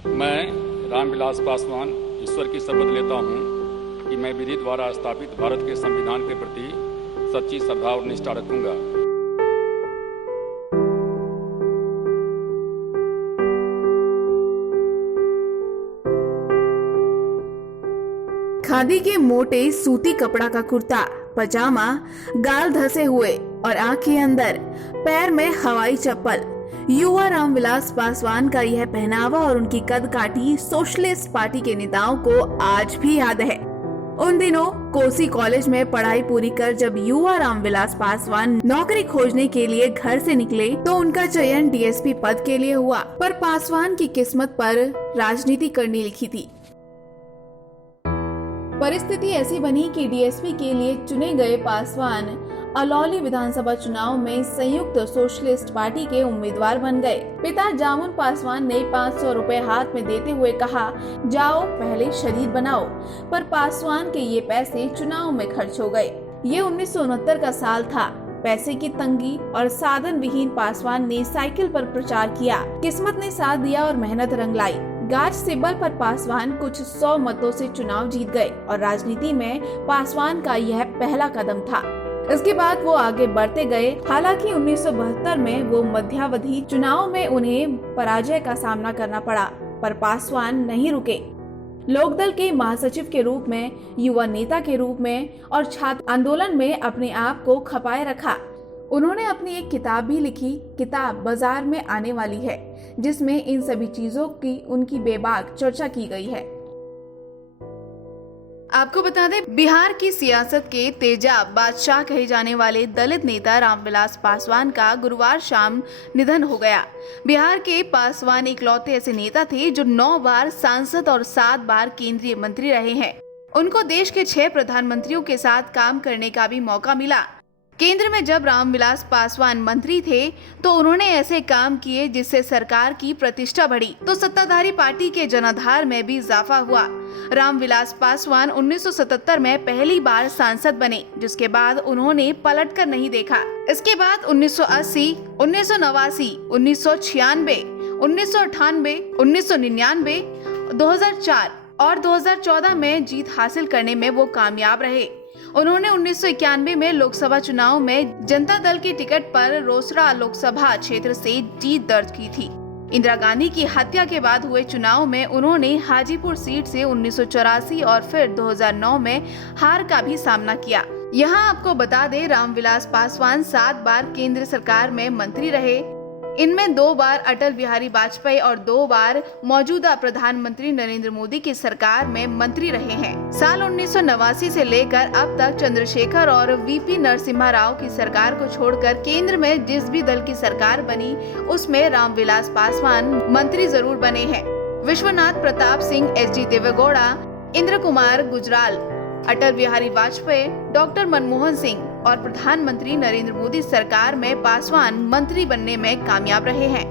मैं रामविलास पासवान ईश्वर की शपथ लेता हूँ कि मैं विधि द्वारा स्थापित भारत के संविधान के प्रति सच्ची श्रद्धा और निष्ठा रखूंगा। खादी के मोटे सूती कपड़ा का कुर्ता पजामा, गाल धसे हुए और आंखें अंदर, पैर में हवाई चप्पल। युवा रामविलास पासवान का यह पहनावा और उनकी कदकाठी सोशलिस्ट पार्टी के नेताओं को आज भी याद है। उन दिनों कोसी कॉलेज में पढ़ाई पूरी कर जब युवा रामविलास पासवान नौकरी खोजने के लिए घर से निकले तो उनका चयन डीएसपी पद के लिए हुआ, पर पासवान की किस्मत पर राजनीति करनी लिखी थी। परिस्थिति ऐसी बनी कि डीएसपी के लिए चुने गए पासवान अलौली विधानसभा चुनाव में संयुक्त सोशलिस्ट पार्टी के उम्मीदवार बन गए। पिता जामुन पासवान ने 500 रुपए हाथ में देते हुए कहा, जाओ पहले शरीर बनाओ, पर पासवान के ये पैसे चुनाव में खर्च हो गए। ये 1969 का साल था। पैसे की तंगी और साधन विहीन पासवान ने साइकिल पर प्रचार किया। किस्मत ने साथ दिया और मेहनत रंग लाई। गाज सिब्बल पर पासवान कुछ 100 मतों से चुनाव जीत गए और राजनीति में पासवान का यह पहला कदम था। इसके बाद वो आगे बढ़ते गए। हालांकि 1972 में वो मध्यावधि चुनाव में उन्हें पराजय का सामना करना पड़ा, पर पासवान नहीं रुके। लोकदल के महासचिव के रूप में, युवा नेता के रूप में और छात्र आंदोलन में अपने आप को खपाए रखा। उन्होंने अपनी एक किताब भी लिखी, किताब बाजार में आने वाली है, जिसमें इन सभी चीजों की उनकी बेबाक चर्चा की गई है। आपको बता दें, बिहार की सियासत के तेजाब बादशाह कहे जाने वाले दलित नेता रामविलास पासवान का गुरुवार शाम निधन हो गया। बिहार के पासवान इकलौते ऐसे नेता थे जो 9 बार सांसद और 7 बार केंद्रीय मंत्री रहे हैं। उनको देश के 6 प्रधानमंत्रियों के साथ काम करने का भी मौका मिला। केंद्र में जब रामविलास पासवान मंत्री थे तो उन्होंने ऐसे काम किए जिससे सरकार की प्रतिष्ठा बढ़ी, तो सत्ताधारी पार्टी के जनाधार में भी इजाफा हुआ। रामविलास पासवान 1977 में पहली बार सांसद बने, जिसके बाद उन्होंने पलटकर नहीं देखा। इसके बाद 1980, 1989, 1996, 1998, 1999, 2004 और 2014 में जीत हासिल करने में वो कामयाब रहे। उन्होंने 1991 में लोकसभा चुनाव में जनता दल की टिकट पर रोसड़ा लोकसभा क्षेत्र से जीत दर्ज की थी। इंदिरा गांधी की हत्या के बाद हुए चुनाव में उन्होंने हाजीपुर सीट से 1984 और फिर 2009 में हार का भी सामना किया। यहाँ आपको बता दें, रामविलास पासवान 7 बार केंद्र सरकार में मंत्री रहे। इनमें 2 बार अटल बिहारी वाजपेयी और 2 बार मौजूदा प्रधानमंत्री नरेंद्र मोदी की सरकार में मंत्री रहे हैं। साल 1989 से लेकर अब तक चंद्रशेखर और वीपी नरसिम्हा राव की सरकार को छोड़कर केंद्र में जिस भी दल की सरकार बनी उसमें रामविलास पासवान मंत्री जरूर बने हैं। विश्वनाथ प्रताप सिंह, एचडी देवेगौड़ा, इंद्र कुमार गुजराल, अटल बिहारी वाजपेयी, डॉक्टर मनमोहन सिंह और प्रधानमंत्री नरेंद्र मोदी सरकार में पासवान मंत्री बनने में कामयाब रहे हैं।